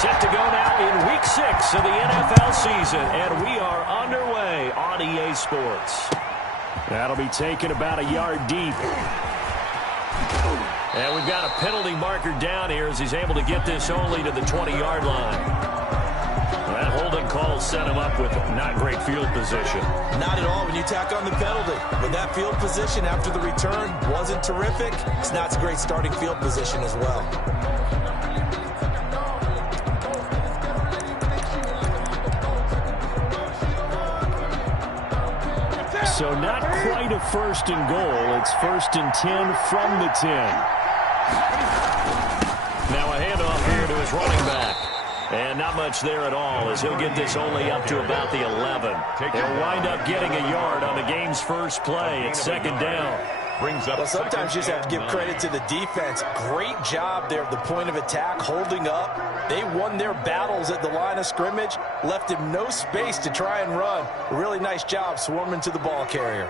Set to go now in Week 6 of the NFL season, and we are underway on EA Sports. That'll be taken about a yard deep. And we've got a penalty marker down here as he's able to get this only to the 20-yard line. That holding call set him up with not great field position. Not at all when you tack on the penalty. But that field position after the return wasn't terrific. It's not a great starting field position as well. So not quite a first and goal. It's first and 10 from the 10. Now a handoff here to his running back. And not much there at all as he'll get this only up to about the 11. He'll wind up getting a yard on the game's first play. It's second down. Well, sometimes you just have to give credit to the defense. Great job there at the point of attack, holding up. They won their battles at the line of scrimmage, left him no space to try and run. A really nice job swarming to the ball carrier.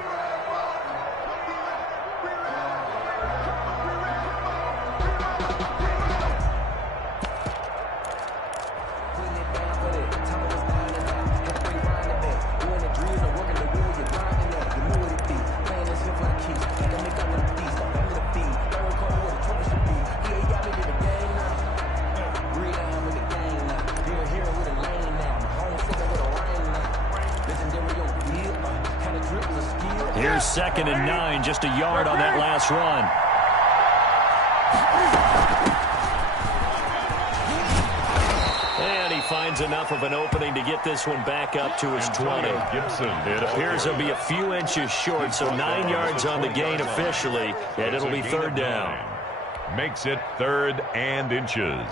Here's second and 9, just a yard on that last run. And he finds enough of an opening to get this one back up to his 20. It appears he'll be a few inches short, so 9 yards on the gain officially, and it'll be third down. Makes it 3rd and inches.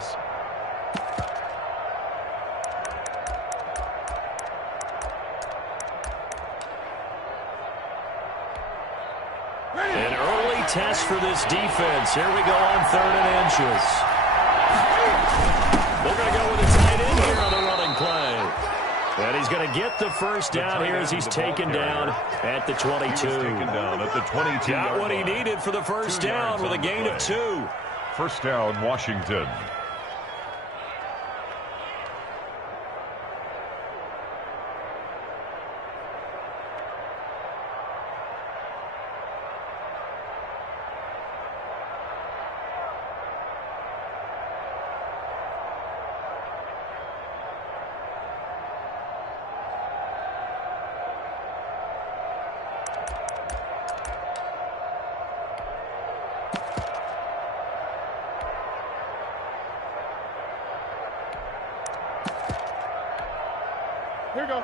An early test for this defense. Here we go on 3rd and inches. They're going to go with a tight end here on the running play. And he's going to get the first down here as he's taken down at the 22. Got what he needed for the first down with a gain of 2. First down, Washington. Here we go.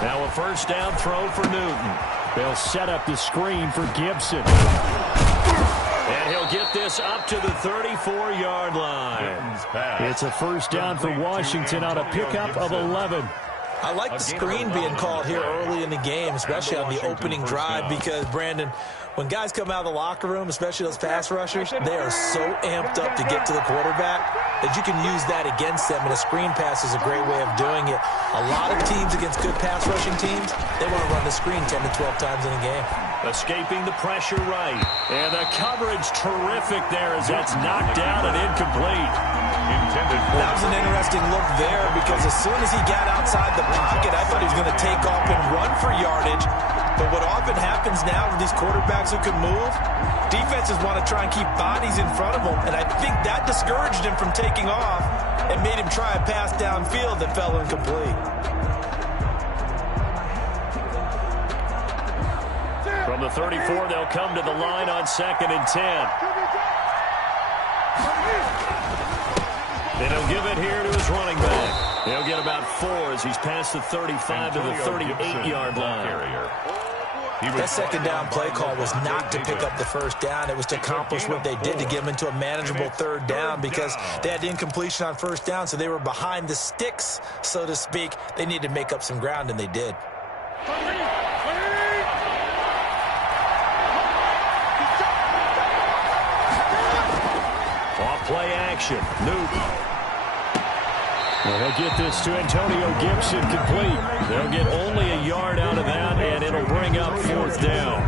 Now a first down throw for Newton. They'll set up the screen for Gibson. And he'll get this up to the 34-yard line. It's a first down for Washington on a pickup of 11. I like the screen being called here early in the game, especially on the opening drive, because, Brandon, when guys come out of the locker room, especially those pass rushers, they are so amped up to get to the quarterback that you can use that against them, and a screen pass is a great way of doing it. A lot of teams against good pass rushing teams, they want to run the screen 10 to 12 times in a game. Escaping the pressure right. And the coverage terrific there as that's knocked down and incomplete. That was an interesting look there because as soon as he got outside the pocket, I thought he was going to take off and run for yardage. But what often happens now with these quarterbacks who can move, defenses want to try and keep bodies in front of them. And I think that discouraged him from taking off and made him try a pass downfield that fell incomplete. From the 34, they'll come to the line on 2nd and 10. And he'll give it here to his running back. He'll get about 4 as he's past the 35 to the 38-yard line. That second down play call was not to pick up the first down. It was to accomplish what they did to get them into a manageable third down because they had incompletion on first down, so they were behind the sticks, so to speak. They needed to make up some ground, and they did. Off play action. Newton. Well, they'll get this to Antonio Gibson complete. They'll get only a yard out of that, and it'll bring up 4th down.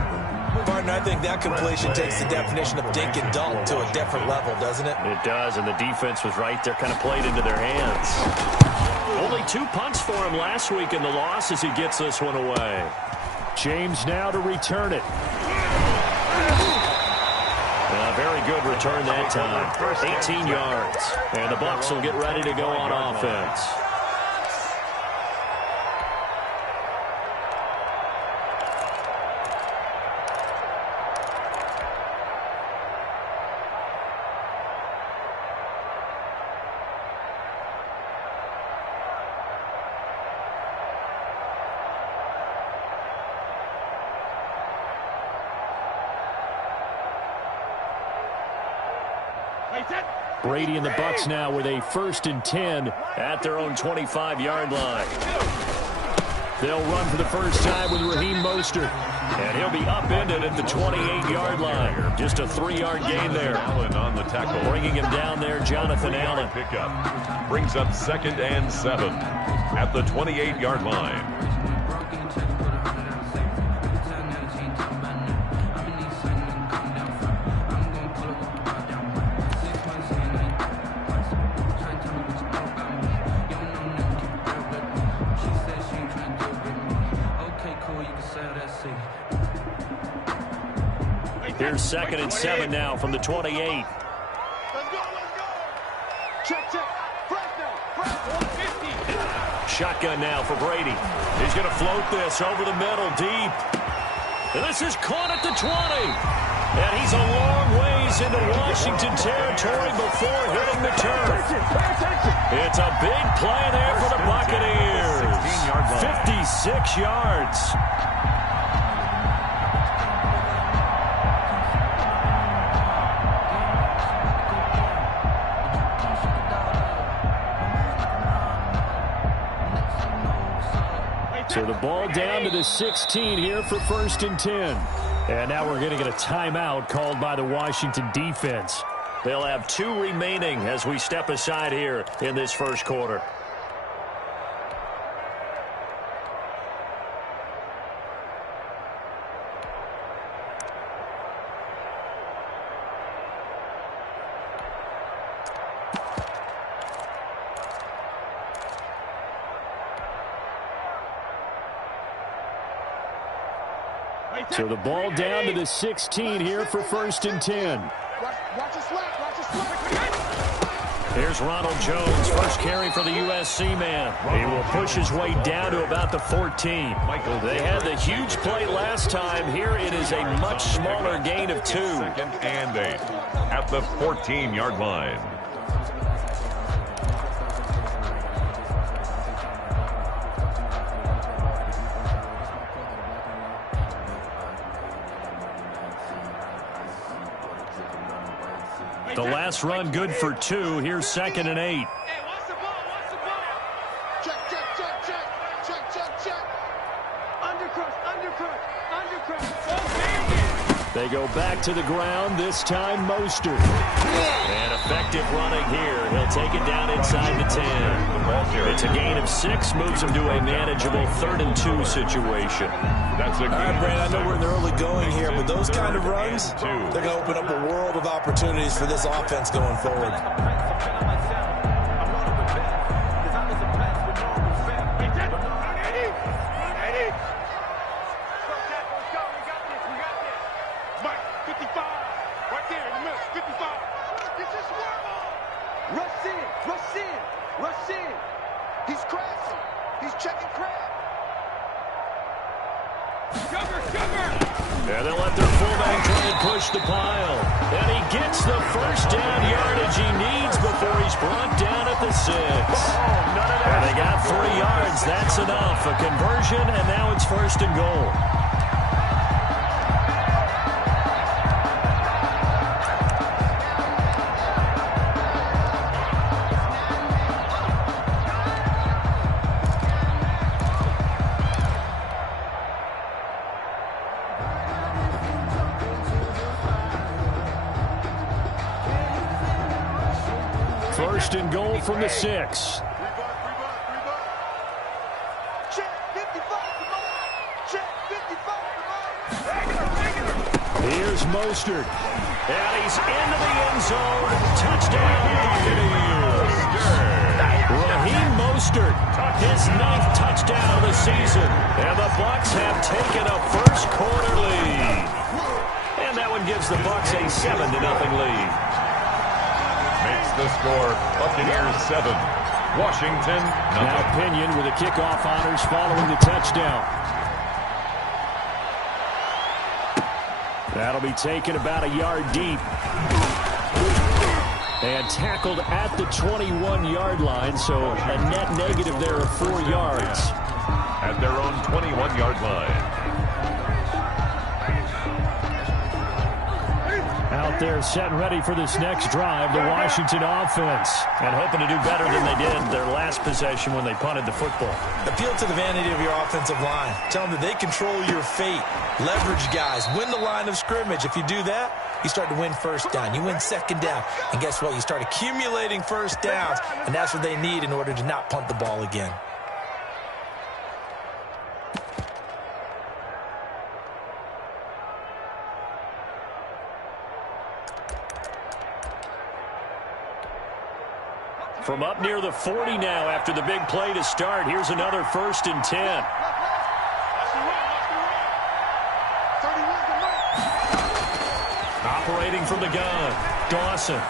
Partner, I think that completion takes the definition of dink and dunk to a different level, doesn't it? It does, and the defense was right there, kind of played into their hands. Only 2 punts for him last week in the loss as he gets this one away. James now to return it. Very good return that time. 18 yards. And the Bucs will get ready to go on offense. Brady and the Bucs now with a 1st and 10 at their own 25-yard line. They'll run for the first time with Raheem Mostert. And he'll be upended at the 28-yard line. Just a 3-yard gain there. Allen on the tackle. Bringing him down there, Jonathan Allen. Pickup. Brings up 2nd and 7 at the 28-yard line. Here's 2nd and 7 now from the 28. Let's go. Check. Shotgun now for Brady. He's going to float this over the middle deep. And this is caught at the 20. And he's a long ways into Washington territory before hitting the turf. It's a big play there for the Buccaneers. 56 yards. So the ball down to the 16 here for 1st and 10. And now we're going to get a timeout called by the Washington defense. They'll have 2 remaining as we step aside here in this first quarter. So the ball down to the 16 here for 1st and 10. Watch your slap. Here's Ronald Jones, first carry for the USC man. He will push his way down to about the 14. They had the huge play last time. Here it is a much smaller gain of 2. 2nd and 8 at the 14-yard line. The last run good for 2. Here's 2nd and 8. Hey, watch the ball. Check. Undercrush. They go back to the ground, this time Mostert. And effective running here. He'll take it down inside the 10. It's a gain of 6, moves him to a manageable 3rd and 2 situation. That's a All right, Brandon, I know we're in the early going here, but those kind of runs, they're going to open up a world of opportunities for this offense going forward. Rush in. He's crashing. He's checking crab. And they'll let their fullback try and push the pile. And he gets the first down yardage he needs before he's brought down at the 6. And they got 3 yards. That's enough. A conversion, and now it's 1st and goal. First and goal from the 6. Check 55, come on. Check 55, come on. Here's Mostert. And he's into the end zone. Touchdown, Buccaneers. Raheem Mostert, his 9th touchdown of the season. And the Bucs have taken a first-quarter lead. And that one gives the Bucs a 7-0 lead. Makes the score Buccaneers 7. Washington, nothing. Now Pinion with the kickoff honors following the touchdown. That'll be taken about a yard deep. And tackled at the 21-yard line, so a net negative there of 4 yards. At their own 21-yard line. Out there set and ready for this next drive, the Washington offense. And hoping to do better than they did their last possession when they punted the football. Appeal to the vanity of your offensive line. Tell them that they control your fate. Leverage guys. Win the line of scrimmage. If you do that, you start to win first down. You win second down. And guess what? You start accumulating first downs. And that's what they need in order to not punt the ball again. From up near the 40 now after the big play to start. Here's another 1st and 10. Operating from the gun, Dawson.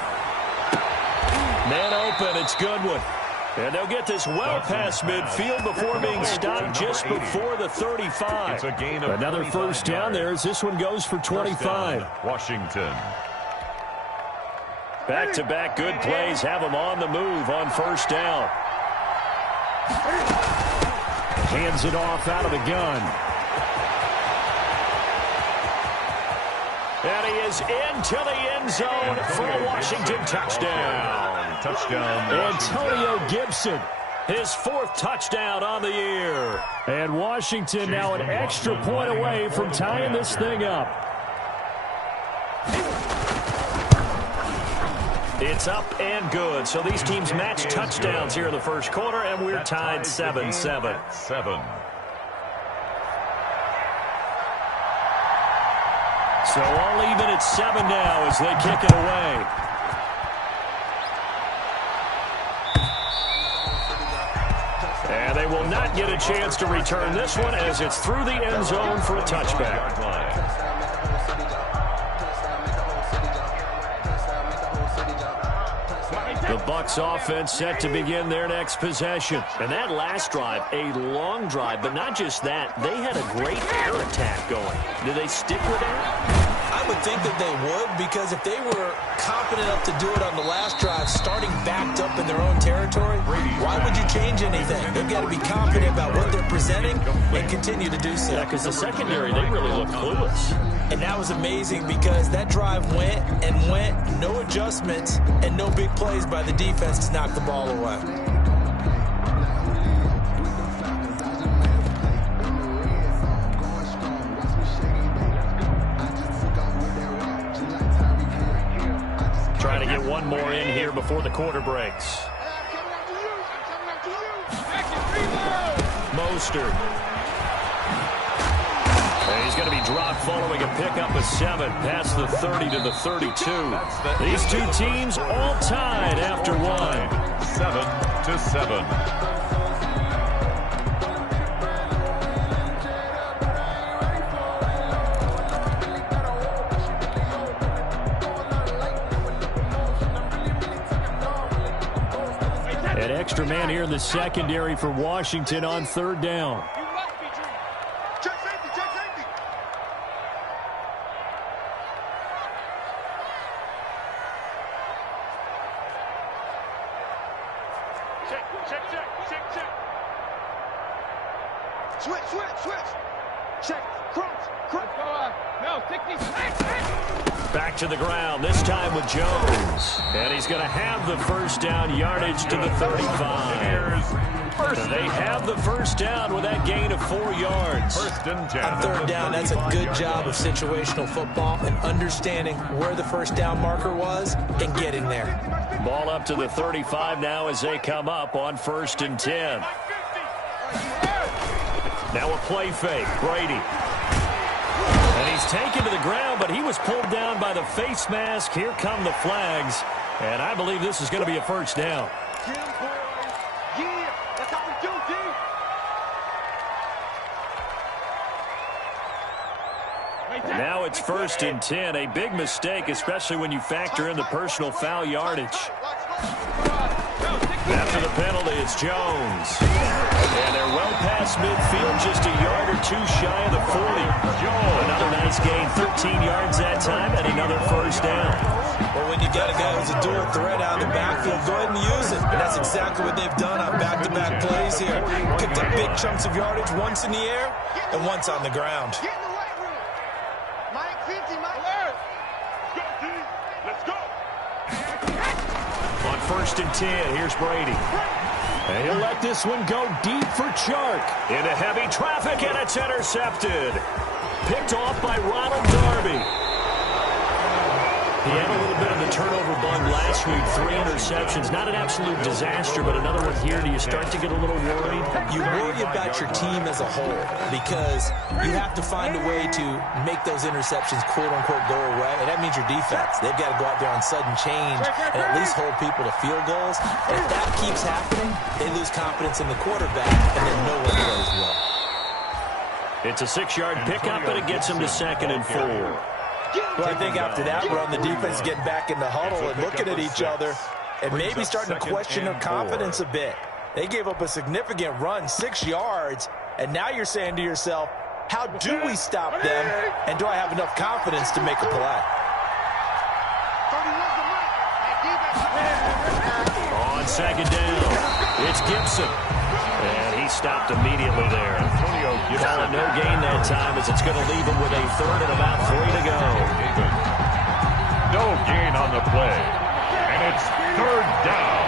Man open, it's Goodwin. And they'll get this well past midfield before being stopped just before the 35. It's a gain of another first down there as this one goes for 25. Washington. Back-to-back good plays have them on the move on first down. Hands it off out of the gun. And he is into the end zone for a Washington touchdown. Touchdown. Antonio Gibson, his 4th touchdown on the year. And Washington now an extra point away from tying this thing up. It's up and good. So these teams match touchdowns here in the first quarter, and we're tied 7-7. 7. So all even at 7 now as they kick it away. And they will not get a chance to return this one as it's through the end zone for a touchback. The Bucs offense set to begin their next possession. And that last drive, a long drive, but not just that. They had a great air attack going. Do they stick with that? I would think that they would, because if they were confident enough to do it on the last drive, starting backed up in their own territory, why would you change anything? They've got to be confident about what they're presenting and continue to do so. Yeah, because the secondary, they really looked clueless. And that was amazing because that drive went and went, no adjustments, and no big plays by the defense to knock the ball away. Trying to get one more in here before the quarter breaks. Mostert. And he's going to be dropped following a pickup of 7 past the 30 to the 32. These two teams all tied after 1. 7-7. An extra man here in the secondary for Washington on 3rd down. Check safety, check safety. Check. Switch. Check. Cross. No, take these. Back to the ground, this time with Jones. And he's going to have the first down yardage to the 35. They have the first down with that gain of 4 yards. First and 10. On 3rd down, that's a good job of situational football and understanding where the first down marker was and getting there. Ball up to the 35 now as they come up on 1st and 10. Now a play fake, Brady. And he's taken to the ground, but he was pulled down by the face mask. Here come the flags. And I believe this is going to be a first down. Get him, boys. Yeah, that's how we do, D. And now it's 1st and 10. A big mistake, especially when you factor in the personal foul yardage. After the penalty, it's Jones. And they're well past midfield, just a yard or two shy of the 40. Another nice gain, 13 yards that time, and another first down. Well, when you got a guy who's a dual threat out of the backfield, go ahead and use it. And that's exactly what they've done on back-to-back plays here. Picked up big chunks of yardage, once in the air and once on the ground. Get in the weight room. Mike 50, Mike. Let's go, D. Let's go. On 1st and 10, here's Brady. And he'll let this one go deep for Chark. Into heavy traffic, and it's intercepted. Picked off by Ronald Darby. He had a little bit of the turnover bug last week, 3 interceptions. Not an absolute disaster, but another one here. Do you start to get a little worried? You worry about your team as a whole because you have to find a way to make those interceptions, quote-unquote, go away, and that means your defense. They've got to go out there on sudden change and at least hold people to field goals. And if that keeps happening, they lose confidence in the quarterback, and then no one plays well. It's a 6-yard pickup, and it gets him to 2nd and 4. Well, I think after that run, the defense is getting back in the huddle and looking at each other and maybe starting to question their confidence a bit. They gave up a significant run, 6 yards, and now you're saying to yourself, how do we stop them, and do I have enough confidence to make a play? On 2nd down, it's Gibson. And he stopped immediately there. You call it no gain that time as it's going to leave him with a 3rd and about 3 to go. No gain on the play. And it's 3rd down.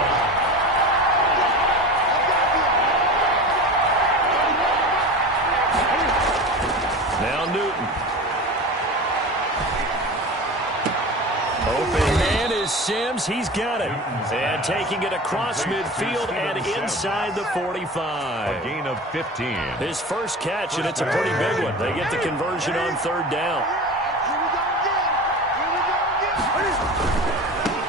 Now Newton. Open man is Sims. He's got it. And taking it across midfield and inside the 45. A gain of 15. His first catch, and it's a pretty big one. They get the conversion on 3rd down.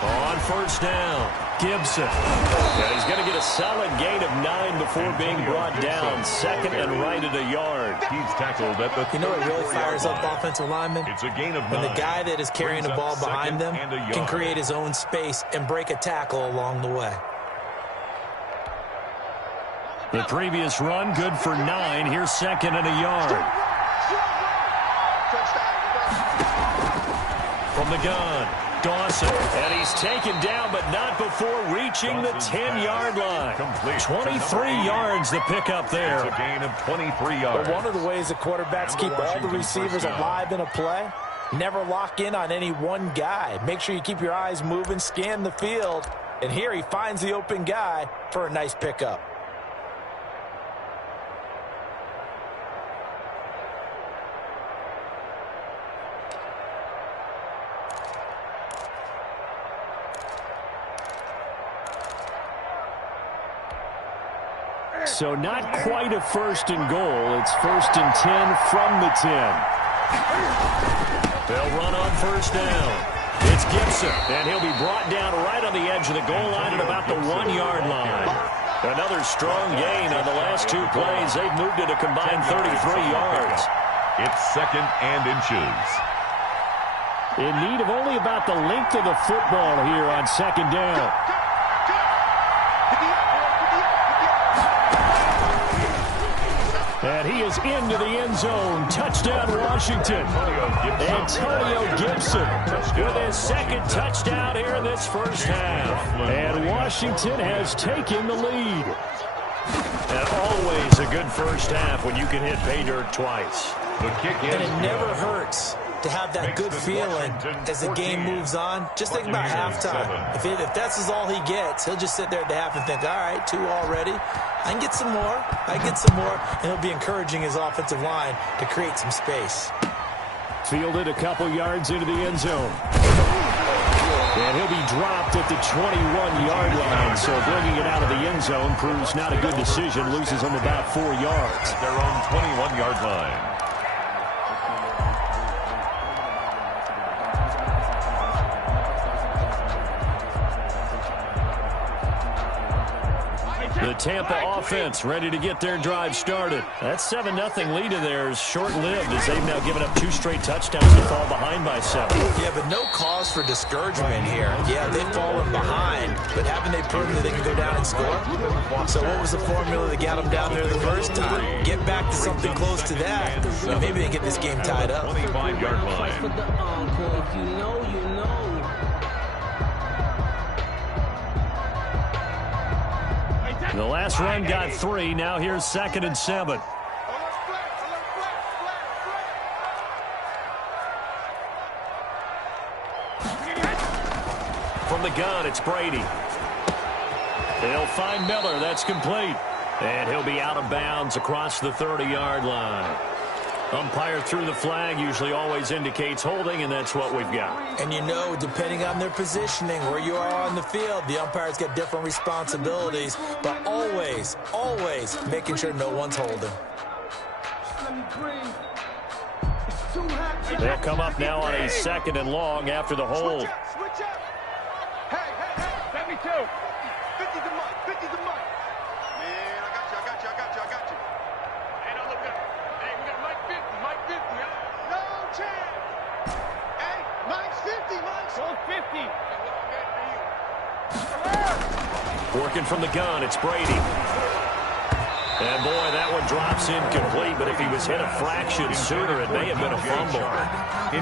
On 1st down, Gibson. And he's going to get a solid gain of 9 before being brought down. 2nd and right at a yard. He's tackled at the You know what really fires up offensive linemen? It's a gain of 9. When the guy that is carrying the ball behind them can create his own space and break a tackle along the way. The previous run, good for 9. Here's 2nd and a yard. From the gun, Dawson. And he's taken down, but not before reaching the 10-yard line. 23 yards to pick up there. It's a gain of 23 yards. But one of the ways the quarterbacks keep all the receivers alive in a play, never lock in on any one guy. Make sure you keep your eyes moving, scan the field. And here he finds the open guy for a nice pickup. So not quite a 1st and goal. It's 1st and 10 from the 10. They'll run on 1st down. It's Gibson, and he'll be brought down right on the edge of the goal line at about the 1-yard line. Another strong gain on the last 2 plays. They've moved it a combined 33 yards. It's 2nd and inches. In need of only about the length of the football here on 2nd down. And he is into the end zone. Touchdown, Washington. Antonio Gibson with his 2nd touchdown here in this first half. And Washington has taken the lead. And always a good first half when you can hit pay dirt twice. The kick is And it never hurts to have that good feeling as the game moves on. Just think about halftime. If that's all he gets, he'll just sit there at the half and think, all right, 2 already. I can get some more. I can get some more. And he'll be encouraging his offensive line to create some space. Fielded a couple yards into the end zone. And he'll be dropped at the 21-yard line. So bringing it out of the end zone proves not a good decision. Loses him about 4 yards. their own 21-yard line. The Tampa offense ready to get their drive started. That 7-0 lead of theirs short-lived as they've now given up 2 straight touchdowns to fall behind by 7. Yeah, but no cause for discouragement here. Yeah, they've fallen behind, but haven't they proven that they can go down and score? So what was the formula that got them down there the first time? Get back to something close to that, and maybe they get this game tied up. 25-yard line. The last run got 3. Now here's 2nd and 7. From the gun, it's Brady. They'll find Miller. That's complete. And he'll be out of bounds across the 30-yard line. Umpire threw the flag, usually always indicates holding, and that's what we've got. And you know, depending on their positioning, where you are on the field, the umpire's got different responsibilities, but always, always making sure no one's holding. They'll come up now on a 2nd and long after the hold. Switch up. Hey, 72. 50 to Mike, 50 to Mike. Man, I got you. Hey, no, look up. Hey, we got Mike 50, huh? No chance. Hey, Mike's 50, Mike's on 50. Working from the gun, it's Brady. And boy, that one drops incomplete, but if he was hit a fraction sooner, it may have been a fumble.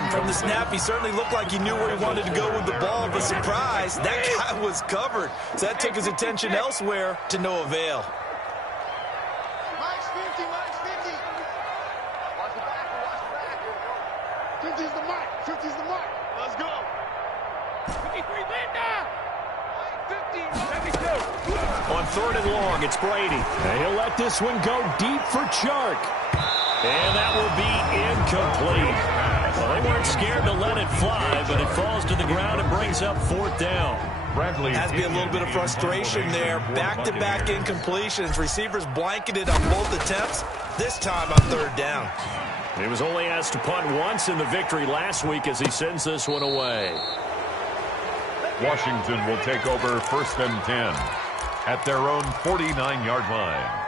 From the snap, he certainly looked like he knew where he wanted to go with the ball, but surprise, that guy was covered. So that took his attention elsewhere to no avail. Mike's 50, Mike's 50. Watch the back. 50's the Mike, 50's the Mike. Let's go. 53, Linda. 50, 72. On 3rd and long, it's Brady. And he'll let this one go deep for Chark. And that will be incomplete. Well, they weren't scared to let it fly, but it falls to the ground and brings up 4th down. Has to be a little bit of frustration there. Back-to-back incompletions. Receivers blanketed on both attempts, this time on 3rd down. He was only asked to punt once in the victory last week as he sends this one away. Washington will take over 1st and 10 at their own 49-yard line.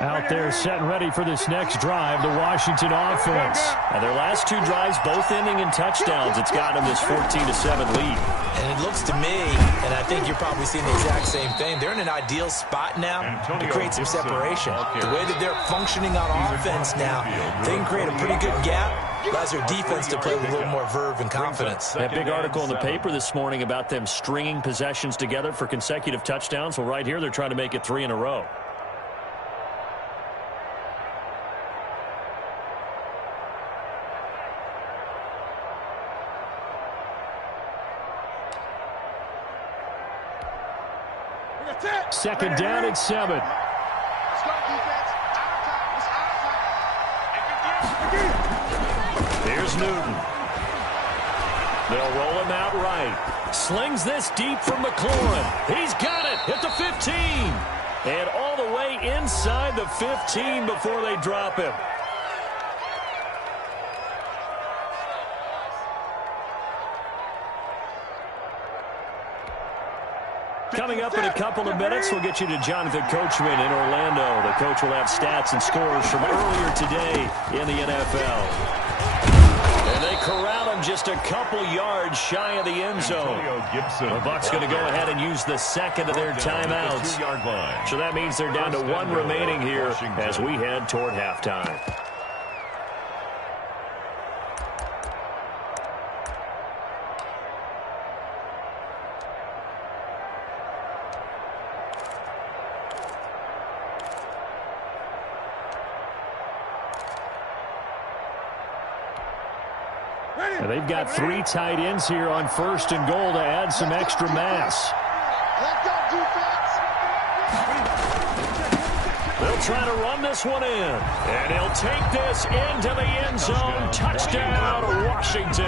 Out there set and ready for this next drive, the Washington offense. Now their last 2 drives both ending in touchdowns. It's got them this 14-7 lead. And it looks to me, and I think you're probably seeing the exact same thing, they're in an ideal spot now to create some separation. The way that they're functioning on offense now, they can create a pretty good gap. Allows their defense to play with a little more verve and confidence. That big article in the paper this morning about them stringing possessions together for consecutive touchdowns. Well, right here, they're trying to make it 3 in a row. Second down at 7. Here's Newton. They'll roll him out right. Slings this deep from McLaurin. He's got it at the 15. And all the way inside the 15 before they drop him. Coming up in a couple of minutes, we'll get you to Jonathan Coachman in Orlando. The coach will have stats and scores from earlier today in the NFL. And they corral him just a couple yards shy of the end zone. The Bucs going to go ahead and use the 2nd of their timeouts. So that means they're down to 1 remaining here as we head toward halftime. And they've got 3 tight ends here on 1st and goal to add some extra mass. They'll try to run this one in. And he'll take this into the end zone. Touchdown, Washington.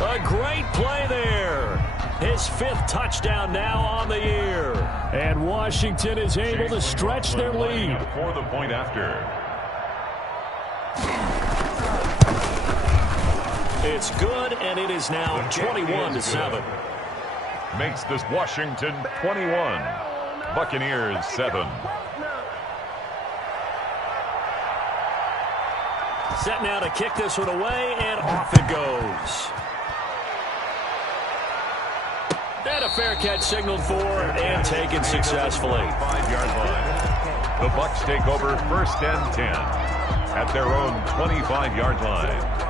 A great play there. His 5th touchdown now on the year. And Washington is able to stretch their lead. For the point after. It's good, and it is now 21-7. Makes this Washington 21, Buccaneers 7. Set now to kick this one away, and off it goes. And a fair catch signaled for and taken successfully. 5-yard line. The Bucs take over 1st and 10 at their own 25-yard line.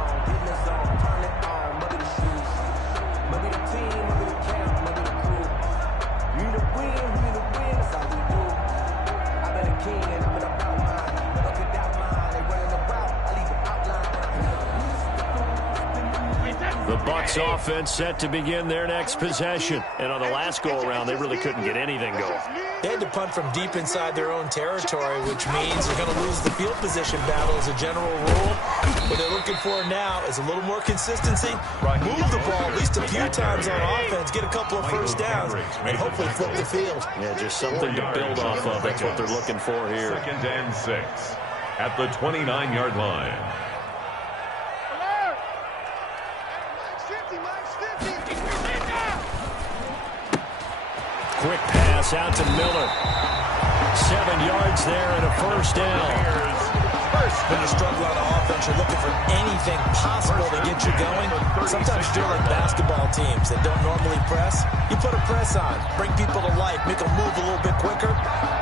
The Bucs offense set to begin their next possession. And on the last go-around, they really couldn't get anything going. They had to punt from deep inside their own territory, which means they're going to lose the field position battle as a general rule. What they're looking for now is a little more consistency, move the ball at least a few times on offense, get a couple of first downs, and hopefully flip the field. Yeah, just something to build off of. That's what they're looking for here. 2nd and 6 at the 29-yard line. Quick pass out to Miller. 7 yards there and a first down. When you struggle on offense, you're looking for anything possible to get you going. Sometimes you do like basketball teams that don't normally press. You put a press on, bring people to life, make them move a little bit quicker.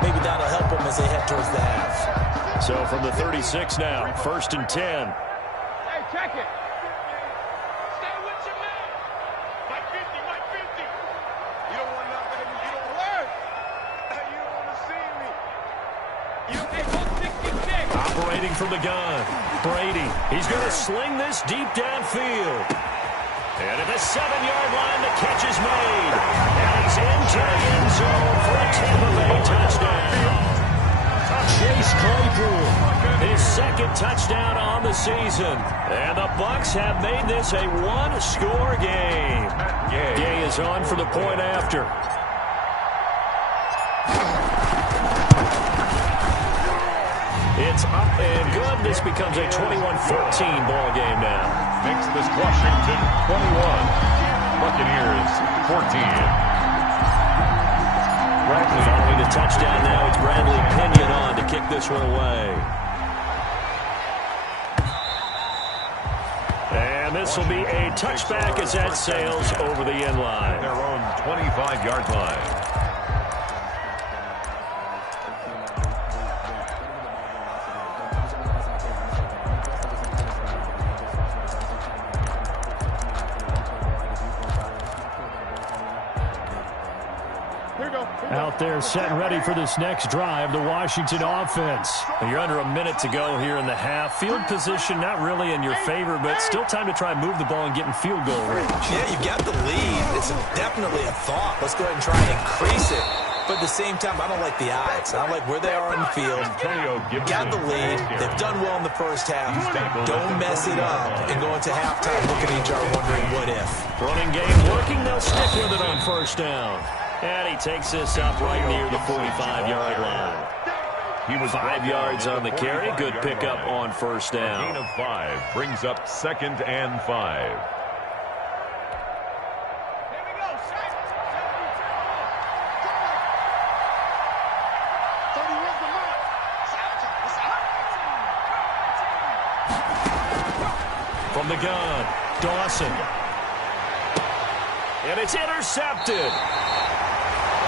Maybe that'll help them as they head towards the half. So from the 36 now, 1st and 10. Hey, check it. Stay with your man. Mike 50, Mike 50. You don't want nothing. You don't learn. You don't want to see me. You ain't 166. Operating from the gun. Brady. He's going to sling this deep downfield. And at the 7-yard line, the catch is made. And he's into the end zone for a Tampa Bay touchdown. Chase Claypool, his 2nd touchdown on the season. And the Bucs have made this a one-score game. Gay is on for the point after. It's up and good. This becomes a 21-14 ball game now. Makes this Washington 21, Buccaneers 14. Following the touchdown now, it's Bradley Pinion on to kick this one away. And this will be a touchback as that sails over the end line. Their own 25-yard line. Out there set and ready for this next drive, the Washington offense. You're under a minute to go here in the half. Field position not really in your favor, but still time to try and move the ball and get in field goal range. Yeah, you got the lead. It's definitely a thought. Let's go ahead and try and increase it. But at the same time, I don't like the odds. I don't like where they are on the field. Got the lead. They've done well in the first half. Don't mess it up and go into halftime looking at each other wondering what if. Running game working. They'll stick with it on 1st down. And he takes this up right near the 45-yard line. He was 5 yards on the carry. Good pickup on 1st down. Gain of 5 brings up 2nd and 5. From the gun, Dawson. And it's intercepted.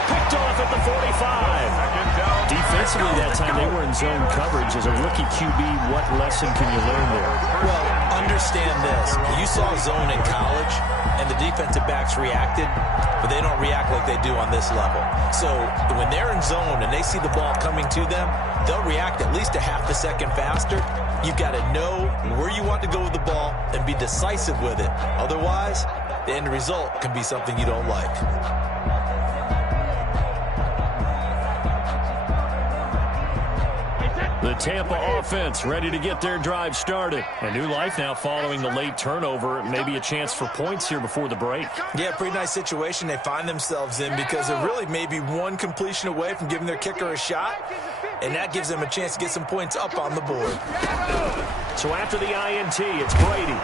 Picked off at the 45. Defensively that time, they were in zone coverage. As a rookie QB, what lesson can you learn there? Well, understand this. You saw zone in college, and the defensive backs reacted, but they don't react like they do on this level. So when they're in zone and they see the ball coming to them, they'll react at least a half a second faster. You've got to know where you want to go with the ball and be decisive with it. Otherwise, the end result can be something you don't like. The Tampa offense ready to get their drive started. A new life now following the late turnover. Maybe a chance for points here before the break. Yeah, pretty nice situation they find themselves in because they're really maybe one completion away from giving their kicker a shot, and that gives them a chance to get some points up on the board. So after the INT, it's Brady.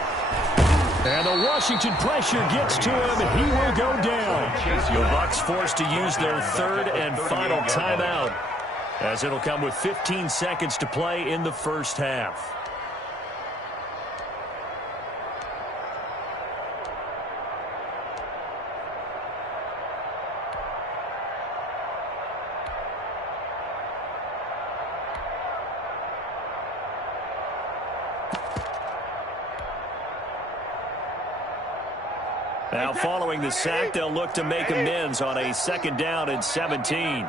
And the Washington pressure gets to him, and he will go down. The Bucs forced to use their third and final timeout, as it'll come with 15 seconds to play in the first half. Now, following the sack, they'll look to make amends on a 2nd down and 17.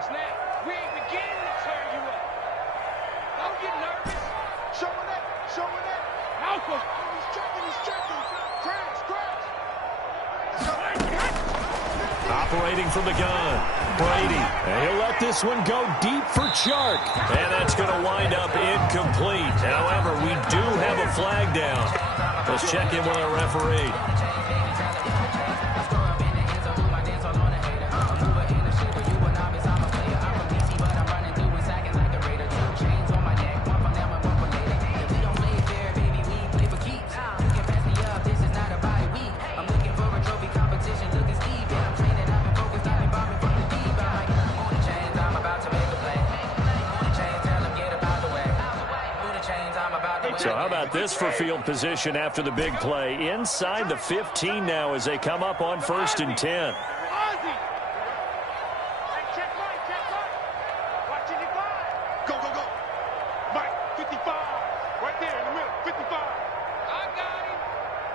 Operating from the gun, Brady. And he'll let this one go deep for Chark. And that's going to wind up incomplete. However, we do have a flag down. Let's check in with our referee. So how about this for field position after the big play? Inside the 15 now as they come up on 1st and 10. Go, go, go. Mike, 55. Right there in the middle, 55. I got him.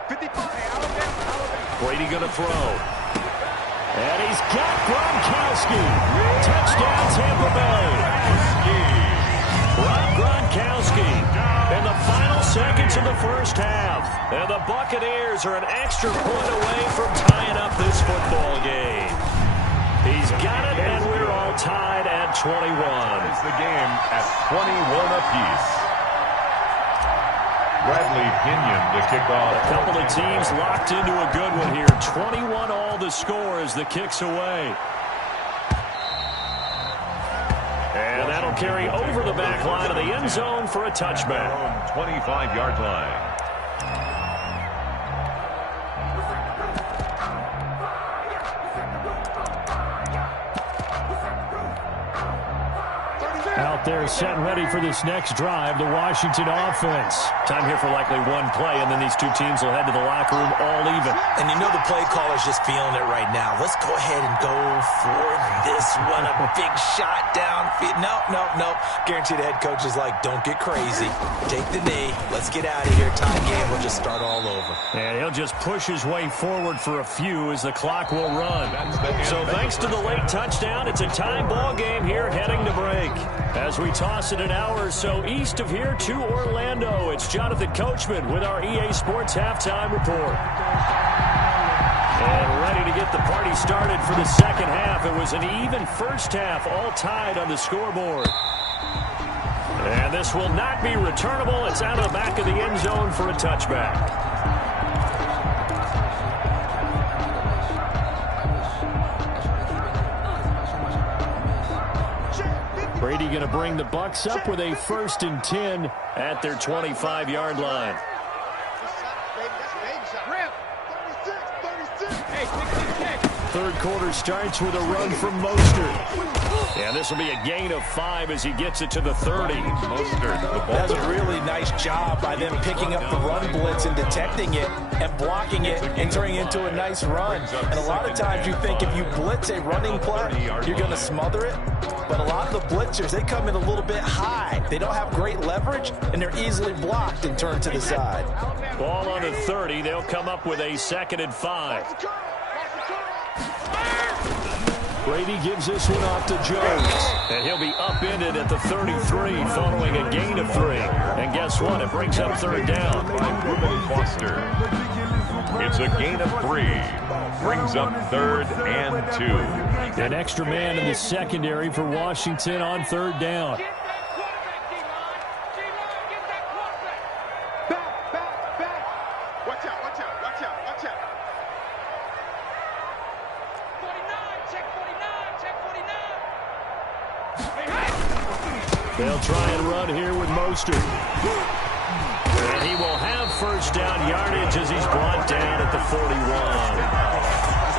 55. Hey, Alabama. Brady going to throw. And he's got Gronkowski. Touchdown, Tampa Bay. Rob Gronkowski in the final seconds of the first half. And the Buccaneers are an extra point away from tying up this football game. He's got it, and we're all tied at 21. It's the game at 21 apiece. Bradley Pinion to kick off. A couple of teams locked into a good one here. 21 all the score as the kick's away. And that'll carry over the back line of the end zone for a touchback. 25-yard line. Out there set and ready for this next drive, the Washington offense. Time here for likely one play, and then these two teams will head to the locker room all even. And you know the play caller's just feeling it right now. Let's go ahead and go for this one. A big shot downfield. Nope. Guarantee the head coach is like, don't get crazy. Take the knee. Let's get out of here. Tie game will just start all over. And he'll just push his way forward for a few as the clock will run. So thanks to the late touchdown, it's a tie ball game here heading to break. As we toss it an hour or so east of here to Orlando, it's Jonathan Coachman with our EA Sports Halftime Report. And ready to get the party started for the second half. It was an even first half, all tied on the scoreboard. And this will not be returnable. It's out of the back of the end zone for a touchback. Brady going to bring the Bucs up with a 1st and 10 at their 25-yard line. Third quarter starts with a run from Mostert. And this will be a gain of 5 as he gets it to the 30. Mostert does a really nice job by them picking up the run blitz and detecting it and blocking it and turning it into a nice run. And a lot of times you think if you blitz a running play, you're going to smother it. But a lot of the blitzers, they come in a little bit high. They don't have great leverage, and they're easily blocked and turned to the side. Ball on the 30. They'll come up with a 2nd and 5. Brady gives this one off to Jones. And he'll be upended at the 33 following a gain of 3. And guess what? It brings up 3rd down. Reuben Foster. It's a gain of 3. Brings up 3rd and 2. An extra man in the secondary for Washington on 3rd down. Back. Watch out. They'll try and run here with Mostert. And he will have first down yardage as he's brought down at the 41.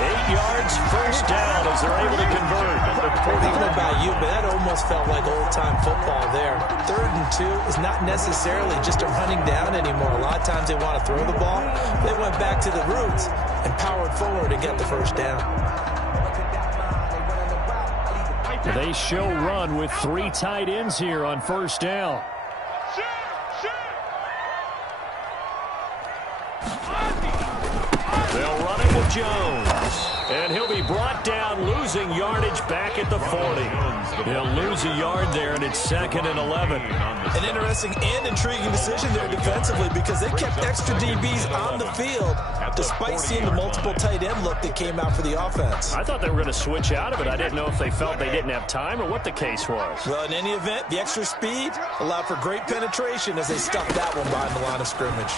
8 yards, first down as they're able to convert. I don't know about you, but that almost felt like old-time football there. 3rd and 2 is not necessarily just a running down anymore. A lot of times they want to throw the ball. They went back to the roots and powered forward to get the first down. They show run with 3 tight ends here on first down. They'll run it with Jones. And he'll be brought down, losing yardage back at the 40. He'll lose a yard there, and it's 2nd and 11. An interesting and intriguing decision there defensively because they kept extra DBs on the field despite seeing the multiple tight end look that came out for the offense. I thought they were going to switch out of it. I didn't know if they felt they didn't have time or what the case was. Well, in any event, the extra speed allowed for great penetration as they stuffed that one behind the line of scrimmage.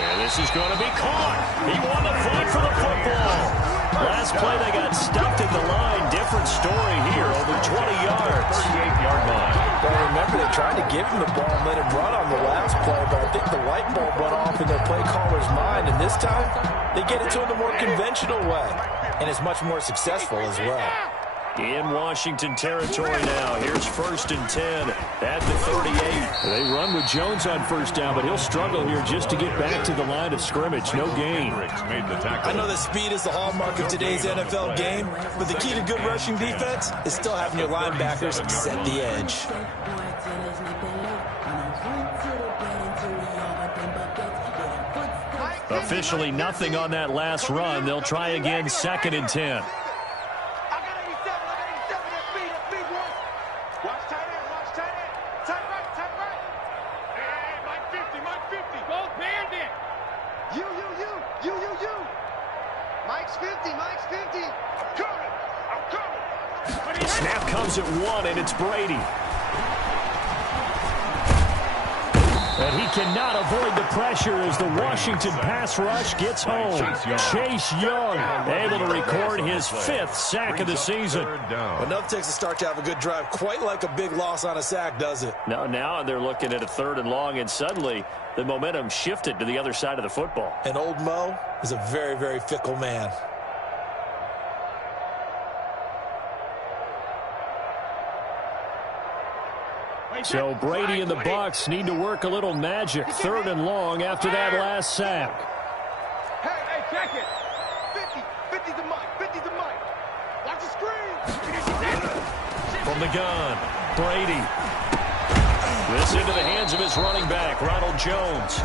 And this is going to be caught. He won the fight for the football. Last play, they got stuffed in the line. Different story here, over 20 yards. 38-yard line. Well, remember, they tried to give him the ball and let him run on the last play, but I think the light bulb went off in their play caller's mind, and this time, they get it to him the more conventional way, and it's much more successful as well. In Washington territory now. Here's 1st and 10 at the 38. They run with Jones on first down, but he'll struggle here just to get back to the line of scrimmage. No gain. I know that speed is the hallmark of today's NFL game, but the key to good rushing defense is still having your linebackers set the edge. Officially nothing on that last run. They'll try again, 2nd and 10. Snap comes at 1, and it's Brady. And he cannot avoid the pressure as the Washington pass rush gets home. Chase Young able to record his 5th sack of the season. Enough takes a start to have a good drive. Quite like a big loss on a sack, does it? Now they're looking at a 3rd and long, and suddenly the momentum shifted to the other side of the football. And old Mo is a very, very fickle man. So Brady and the Bucs need to work a little magic. 3rd and long after that last sack. Hey, check it. 50 the mic, 50 the mic. Watch the screen. From the gun, Brady. This into the hands of his running back, Ronald Jones.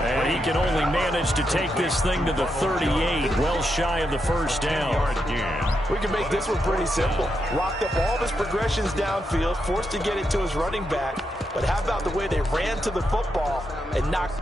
And he can only manage to take this thing to the 38, well shy of the first down. We can make this one pretty simple. Locked up all of his progressions downfield, forced to get it to his running back. But how about the way they ran to the football and knocked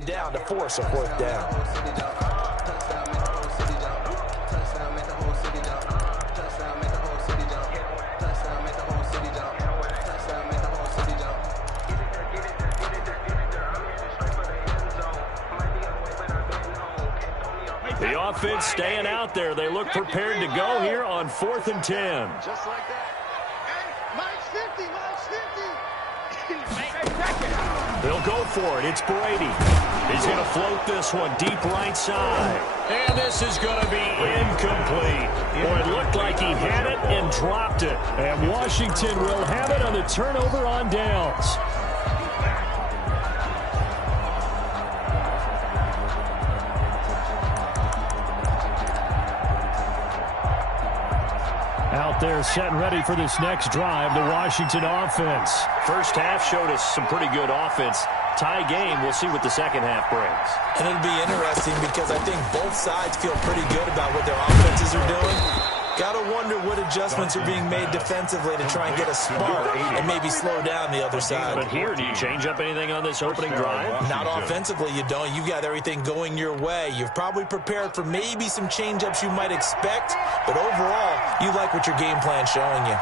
it down to force a 4th down. The offense staying out there. They look prepared to go here on 4th and 10. Just like that. Hey, Mike's 50, Mike's 50. They'll go for it. It's Brady. He's going to float this one deep right side. And this is going to be incomplete. Boy, it looked like he had it and dropped it. And Washington will have it on the turnover on downs. Out there set and ready for this next drive, the Washington offense. First half showed us some pretty good offense. Tie game, we'll see what the second half brings. And it'll be interesting because I think both sides feel pretty good about what their offenses are doing. Got to wonder what adjustments are being made defensively to try and get a spark and maybe slow down the other side. But here, do you change up anything on this opening drive? Not offensively, you don't. You've got everything going your way. You've probably prepared for maybe some change-ups you might expect, but overall, you like what your game plan's showing you.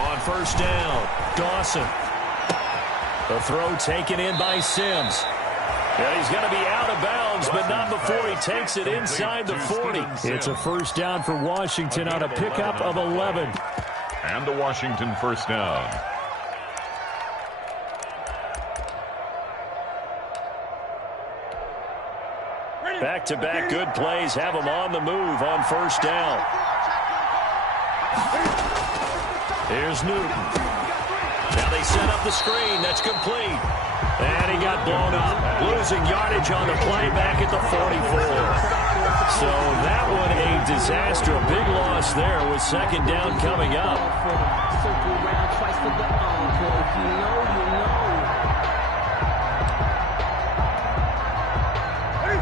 On first down, Dawson. The throw taken in by Sims. Yeah, he's going to be out of bounds, but not before he takes it inside the 40. It's a first down for Washington on a pickup of 11. And a Washington first down. Back-to-back good plays have him on the move on first down. Here's Newton. Now they set up the screen. That's complete. And he got blown up. Losing yardage on the play back at the 44. So that one a disaster. A big loss there with second down coming up.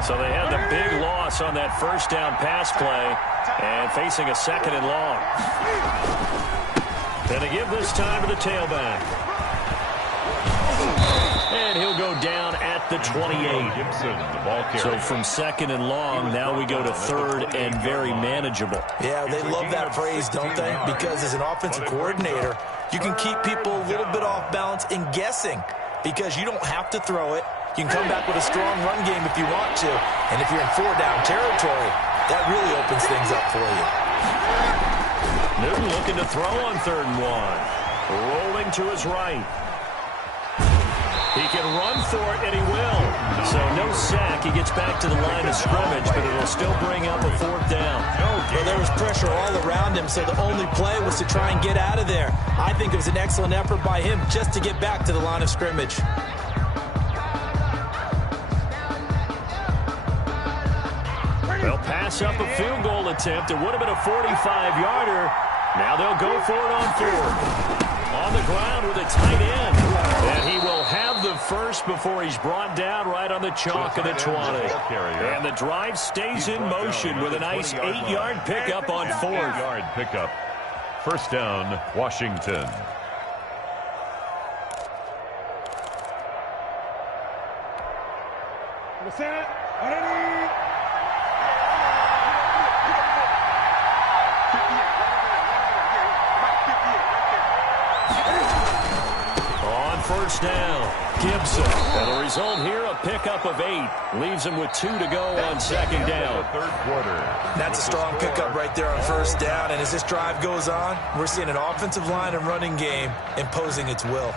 So they had the big loss on that first down pass play and facing a second and long. Going to give this time to the tailback. And he'll go down at the 28. Gibson, the ball carrier. So from second and long, now we go to third and very manageable. Yeah, they love that phrase, don't they? Because as an offensive coordinator, you can keep people a little bit off balance and guessing because you don't have to throw it. You can come back with a strong run game if you want to. And if you're in 4-down territory, that really opens things up for you. Newton looking to throw on 3rd and 1. Rolling to his right. He can run for it, and he will. So no sack. He gets back to the line of scrimmage, but it'll still bring up a 4th down. Well, there was pressure all around him, so the only play was to try and get out of there. I think it was an excellent effort by him just to get back to the line of scrimmage. They'll pass up a field goal attempt. It would have been a 45-yarder. Now they'll go for it on 4th. On the ground with a tight end. And he will have the first before he's brought down right on the chalk of the 20. And the drive stays in motion with a nice 8-yard pickup on 4th. 8-yard pickup. First down, Washington. First down, Gibson. And the result here, a pickup of 8. Leaves him with 2 to go on second down. Third quarter. That's a strong pickup right there on first down. And as this drive goes on, we're seeing an offensive line and running game imposing its will.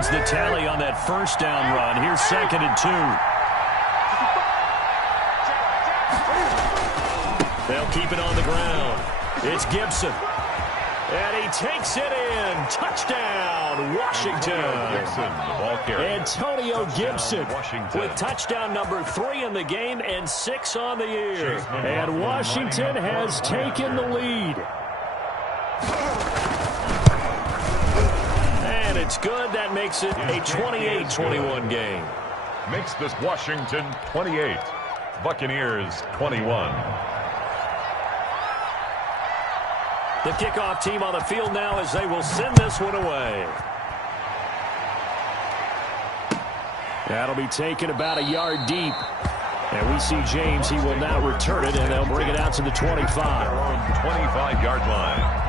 The tally on that first down run. Here's 2nd and 2. They'll keep it on the ground. It's Gibson. And he takes it in. Touchdown, Washington. Antonio Gibson with touchdown number 3 in the game and 6 on the year. And Washington has taken the lead. And it's good. That makes it a 28-21 game. Makes this Washington 28, Buccaneers 21. The kickoff team on the field now as they will send this one away. That'll be taken about a yard deep. And we see James. He will now return it, and they'll bring it out to the 25. 25-yard line.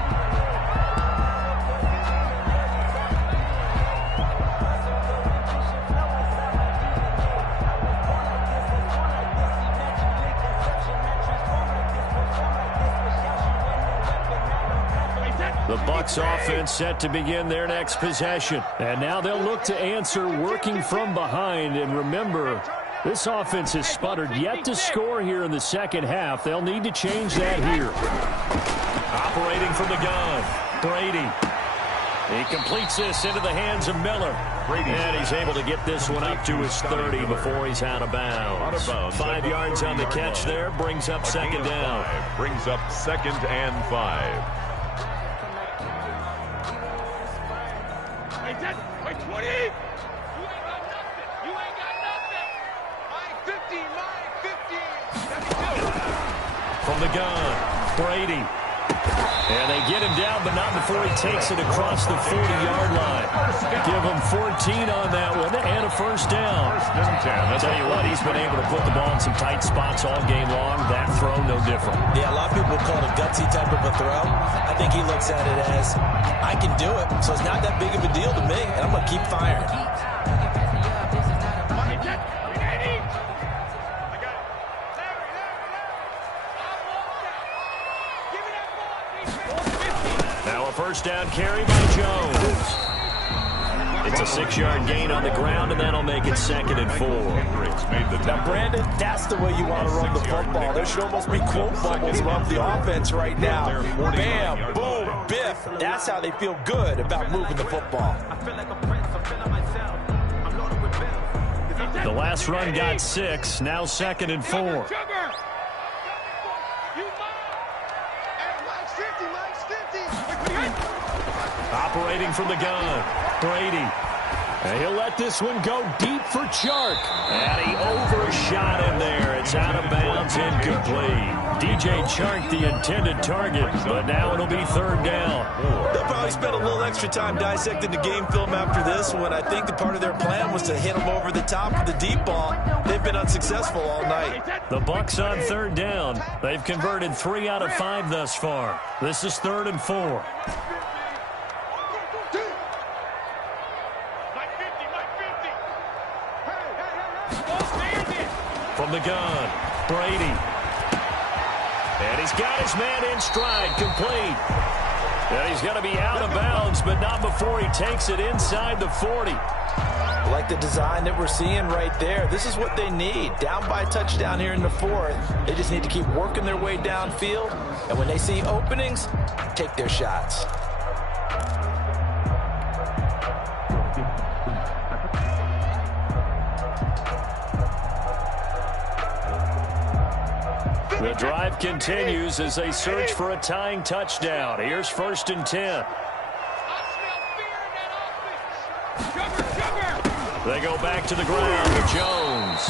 The Bucs offense set to begin their next possession. And now they'll look to answer working from behind. And remember, this offense has sputtered yet to score here in the second half. They'll need to change that here. Operating from the gun, Brady. He completes this into the hands of Miller. And he's able to get this one up to his 30 before he's out of bounds. 5 yards on the catch there, brings up second down. Brings up 2nd and 5. My 20! You ain't got nothing! You ain't got nothing! My 50! My 50! From the gun, Brady. And they get him down, but not before he takes it across the 40-yard line. Give him 14 on that one and a first down. I'll tell you what, he's been able to put the ball in some tight spots all game long. That throw, no different. Yeah, a lot of people call it a gutsy type of a throw. I think he looks at it as, I can do it, so it's not that big of a deal to me, and I'm going to keep firing. Now a first down carry by Jones. It's a 6-yard gain on the ground, and that'll make it 2nd and 4. Now, Brandon, that's the way you want to run the football. There should almost be quote bubbles around the offense right now. Bam, boom, biff. That's how they feel good about moving the football. The last run got 6, now 2nd and 4. Operating from the gun, Brady. And he'll let this one go deep for Chark. And he overshot him there. It's out of bounds, incomplete. DJ Chark, the intended target, but now it'll be 3rd down. They'll probably spend a little extra time dissecting the game film after this one. I think the part of their plan was to hit him over the top of the deep ball. They've been unsuccessful all night. The Bucs on 3rd down. They've converted 3 out of 5 thus far. This is 3rd and 4. From the gun, Brady. And he's got his man in stride, complete. And he's going to be out of bounds, but not before he takes it inside the 40. Like the design that we're seeing right there. This is what they need. Down by a touchdown here in the 4th. They just need to keep working their way downfield. And when they see openings, take their shots. The drive continues as they search for a tying touchdown. Here's 1st and 10. They go back to the ground with Jones.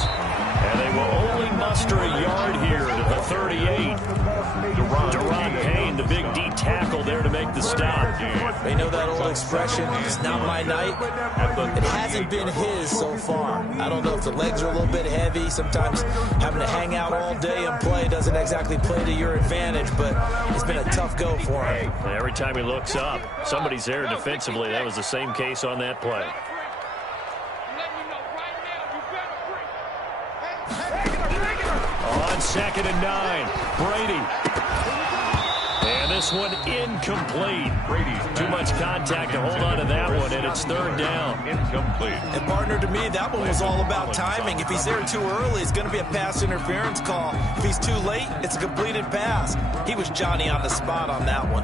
And they will only muster a yard here to the 38. Deron Payne, the big D tackle there to make the stop. They know that old expression, it's not my night. It hasn't been his so far. I don't know if the legs are a little bit heavy. Sometimes having to hang out all day and play doesn't exactly play to your advantage, but it's been a tough go for him. And every time he looks up, somebody's there defensively. That was the same case on that play. On 2nd and 9, Brady. And this one incomplete. Brady, too much contact to hold on to that one, and it's 3rd down. Incomplete. And partner, to me, that one was all about timing. If he's there too early, it's going to be a pass interference call. If he's too late, it's a completed pass. He was Johnny on the spot on that one.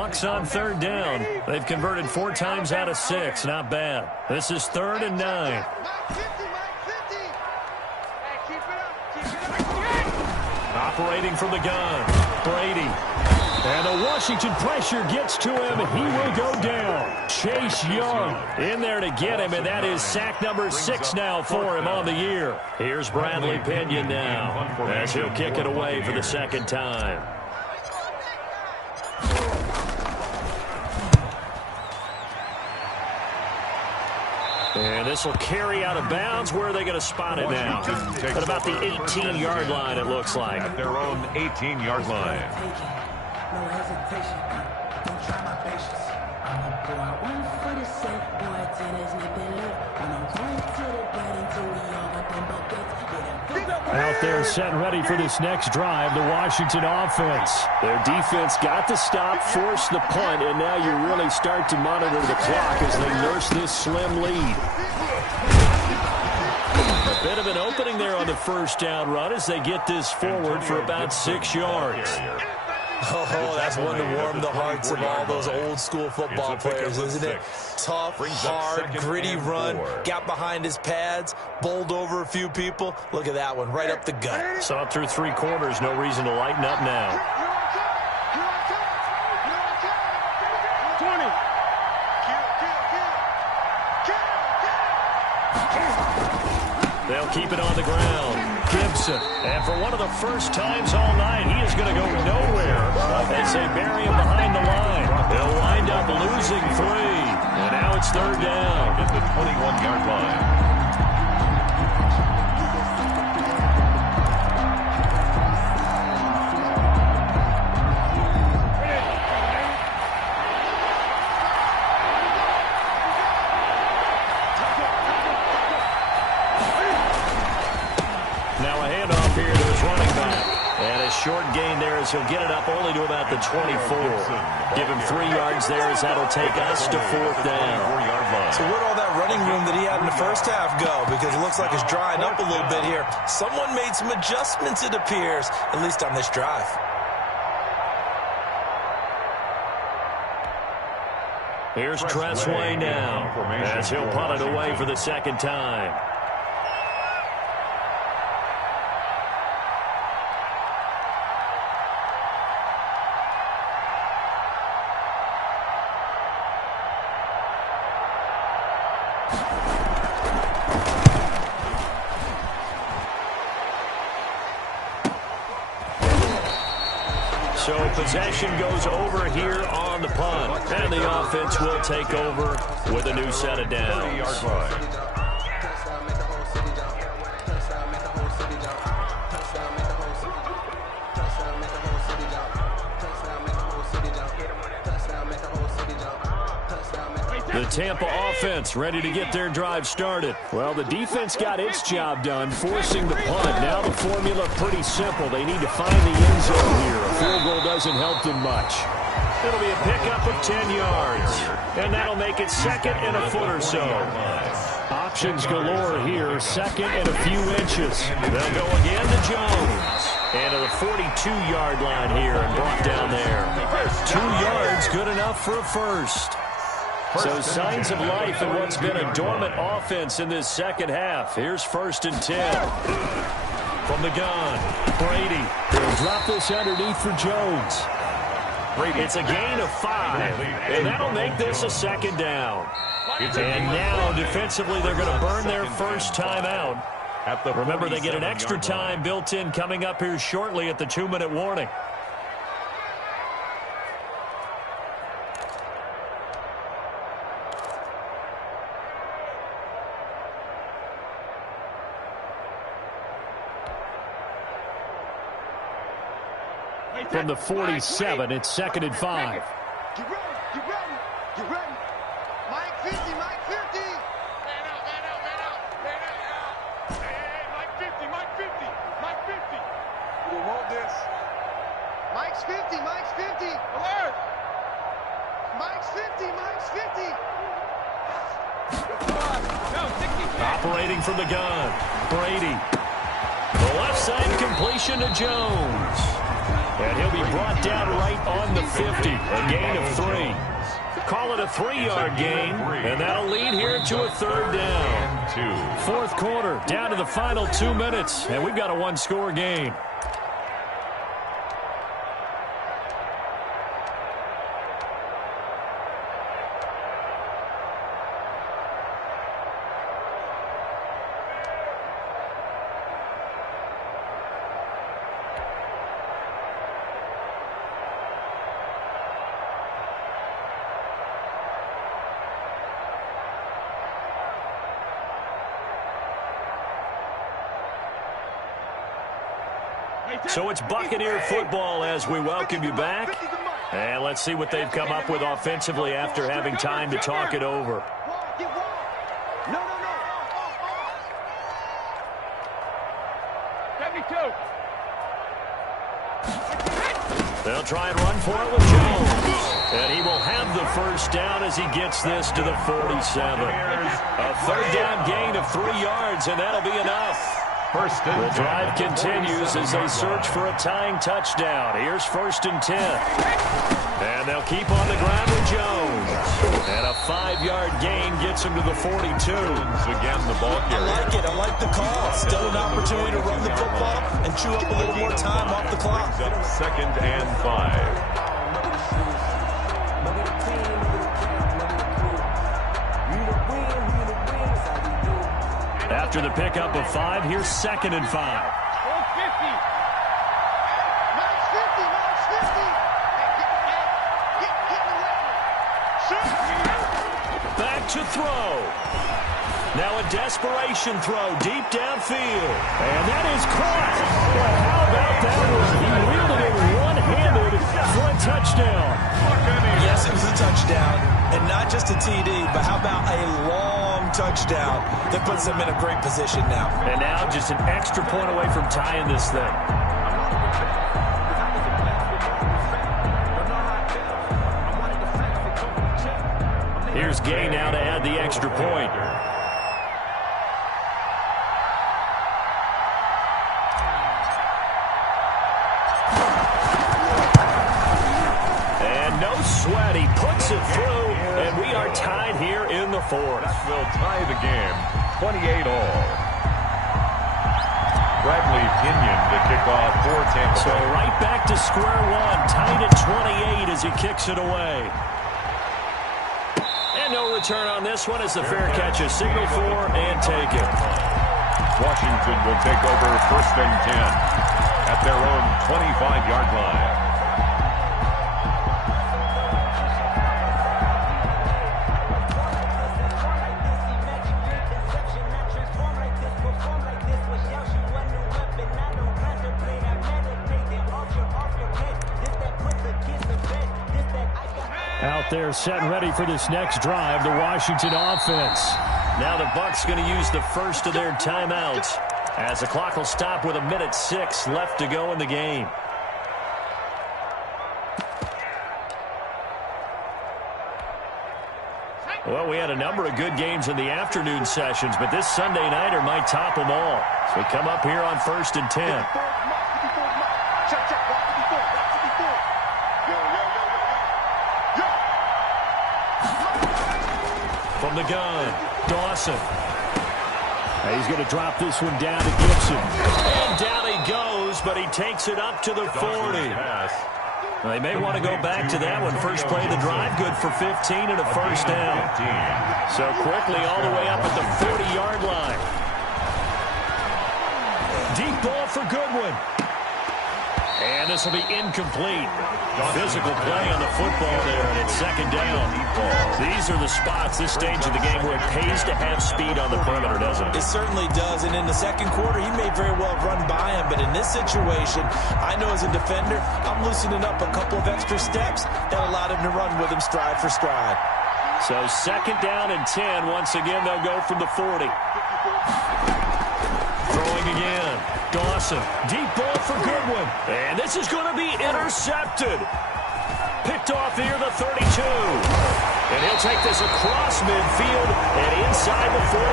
Bucs on third down. They've converted 4 times out of 6. Not bad. This is 3rd and 9. Operating from the gun, Brady. And the Washington pressure gets to him. He will go down. Chase Young in there to get him, and that is sack number 6 now for him on the year. Here's Bradley Pinion now as he'll kick it away for the 2nd time. And this will carry out of bounds. Where are they going to spot it now? At about the 18-yard line, it looks like. At their own 18-yard line. No hesitation. Don't try my patience. I'm gonna pour out one for the set. Boy, tennis, nipping lip. When I'm going to the bed until we all got them buckets. Out there set ready for this next drive, the Washington offense. Their defense got the stop, forced the punt, and now you really start to monitor the clock as they nurse this slim lead. A bit of an opening there on the first down run as they get this forward for about 6 yards. Oh, that's one to warm the hearts of all those old-school football players, isn't it? Tough, hard, gritty run, got behind his pads, bowled over a few people. Look at that one, right up the gut. Saw it through 3 quarters, no reason to lighten up now. 20. They'll keep it on the ground. Gibson, and for one of the first times all night, he is going to go nowhere as they bury him behind the line. They'll wind up losing 3, and now it's 3rd down. At the 21-yard line. Short gain there as he'll get it up only to about the 24. Give him 3 yards there as that'll take us to 4th down. So where'd all that running room that he had in the first half go? Because it looks like it's drying up a little bit here. Someone made some adjustments, it appears, at least on this drive. Here's Tressway now as he'll punt it away for the 2nd time. So possession goes over here on the punt, and the offense will take over with a new set of downs. The Tampa offense ready to get their drive started. Well, the defense got its job done, forcing the punt. Now the formula pretty simple. They need to find the end zone here. A field goal doesn't help them much. It'll be a pickup of 10 yards, and that'll make it 2nd and a foot or so. Options galore here, 2nd and a few inches. They'll go again to Jones. And to the 42-yard line here and brought down there. 2 yards, good enough for a first. So signs of life in what's been a dormant offense in this 2nd half. Here's 1st and 10. From the gun, Brady. He'll drop this underneath for Jones. It's a gain of 5, and that'll make this a 2nd down. And now, defensively, they're going to burn their first time out. Remember, they get an extra time built in coming up here shortly at the 2-minute warning. From the 47, it's 2nd and 5. Get ready, get ready, get ready. Mike 50, Mike 50. Man out, man out, man out, man out. Hey, Mike 50, Mike 50, Mike 50. We don't want this. Mike's 50, Mike's 50. Alert. Mike's 50, Mike's 50. No, 60. Operating from the gun, Brady. The left side completion to Jones. And he'll be brought down right on the 50, a gain of 3. Call it a 3-yard gain, and that'll lead here to a 3rd down. 4th quarter, down to the final 2 minutes, and we've got a 1-score game. So it's Buccaneer football as we welcome you back. And let's see what they've come up with offensively after having time to talk it over. They'll try and run for it with Jones. And he will have the 1st down as he gets this to the 47. A 3rd down gain of 3 yards, and that'll be enough. The drive continues as they search for a tying touchdown. Here's 1st and 10. And they'll keep on the ground with Jones. And a 5-yard gain gets him to the 42. Again, the ball carrier. I like it. I like the call. Still an opportunity to run the football and chew up a little more time off the clock. 2nd and 5. After the pickup of 5, here's 2nd and 5. Back to throw. Now a desperation throw deep downfield. And that is caught. But how about that one? He wielded it one-handed for a touchdown. Yes, it was a touchdown. And not just a TD, but how about a long touchdown that puts them in a great position now. And now just an extra point away from tying this thing. Here's Gay now to add the extra point. And no sweat. He puts it through. And we are tied here in the 4th. That will tie the game, 28-all. Bradley Pinion to kick off for Tampa Bay. So right back to square one, tied at 28 as he kicks it away. And no return on this one as the fair catch is signaled for and taken. Washington will take over 1st and 10 at their own 25-yard line. Out there set and ready for this next drive, the Washington offense. Now the Bucs going to use the first of their timeouts as the clock will stop with 1:06 left to go in the game. Well, we had a number of good games in the afternoon sessions, but this Sunday nighter might top them all. So we come up here on 1st and 10. From the gun, Dawson. Now he's going to drop this one down to Gibson. And down he goes, but he takes it up to the 40. Well, they may want to go back to that one. First play of the drive, good for 15 and a 1st down. So quickly all the way up at the 40-yard line. Deep ball for Goodwin. And this will be incomplete. Physical play on the football there, and it's 2nd down. These are the spots, this stage of the game, where it pays to have speed on the perimeter, doesn't it? It certainly does, and in the 2nd quarter, he may very well run by him, but in this situation, I know as a defender, I'm loosening up a couple of extra steps that allowed him to run with him stride for stride. So 2nd down and 10. Once again, they'll go from the 40. Throwing again. Dawson. Deep ball for Goodwin. And this is going to be intercepted. Picked off here, the 32. And he'll take this across midfield and inside the 45.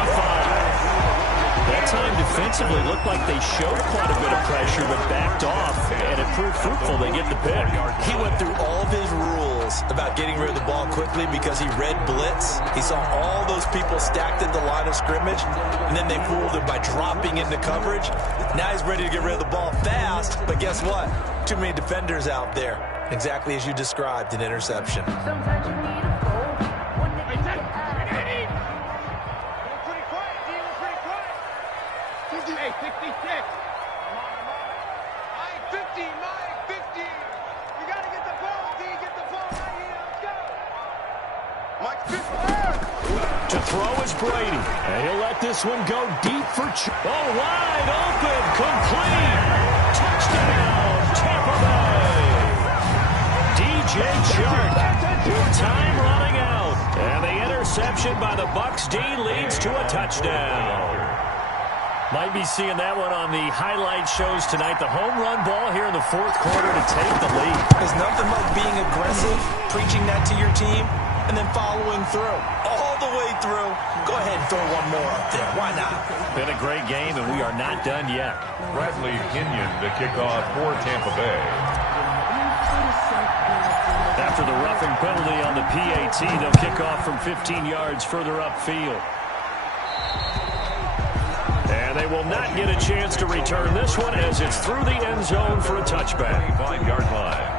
That that time defensively looked like they showed quite a bit of pressure but backed off, and it proved fruitful. They get the pick. He went through all of his rules about getting rid of the ball quickly because he read blitz. He saw all those people stacked at the line of scrimmage, and then they fooled him by dropping into coverage. Now he's ready to get rid of the ball fast, but guess what? Too many defenders out there. Exactly as you described, an interception. Sometimes you need a goal. Hey, 66. Come on. 50, Mike, 50. You got to get the ball, D. Get the ball right here. Let's go. Mike, 50. To throw is Brady. And he'll let this one go deep for wide open, complete. Touchdown, Tampa Bay. DJ Chark with time running out. And the interception by the Bucs D leads to a touchdown. Might be seeing that one on the highlight shows tonight. The home run ball here in the fourth quarter to take the lead. There's nothing like being aggressive, preaching that to your team, and then following through. All the way through. Go ahead and throw one more up there. Why not? Been a great game, and we are not done yet. Bradley Kenyon to kick off for Tampa Bay. After the roughing penalty on the PAT, they'll kick off from 15 yards further upfield. And they will not get a chance to return this one as it's through the end zone for a touchback. 5-yard line.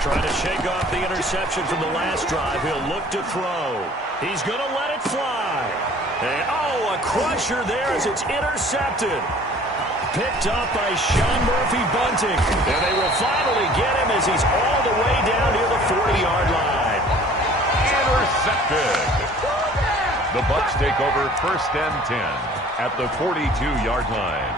Trying to shake off the interception from the last drive. He'll look to throw. He's going to let it fly. And, a crusher there as it's intercepted. Picked up by Sean Murphy-Bunting. And they will finally get him as he's all the way down near the 40-yard line. Intercepted. The Bucs take over 1st and 10 at the 42-yard line.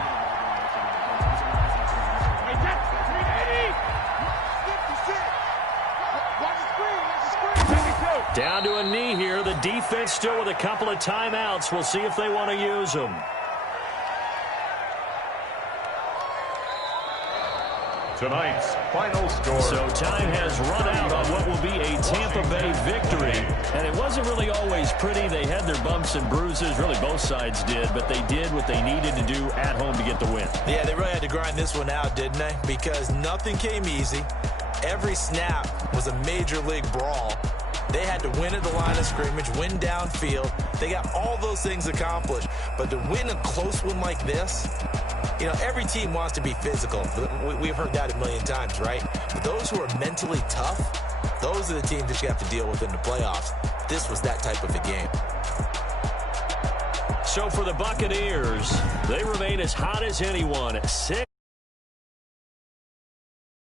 Down to a knee here. The defense still with a couple of timeouts. We'll see if they want to use them. Tonight's final score. So time has run out on what will be a Tampa Bay victory. And it wasn't really always pretty. They had their bumps and bruises. Really, both sides did. But they did what they needed to do at home to get the win. Yeah, they really had to grind this one out, didn't they? Because nothing came easy. Every snap was a major league brawl. They had to win at the line of scrimmage, win downfield. They got all those things accomplished. But to win a close one like this, you know, every team wants to be physical. We've heard that a million times, right? But those who are mentally tough, those are the teams that you have to deal with in the playoffs. This was that type of a game. So for the Buccaneers, they remain as hot as anyone at 6.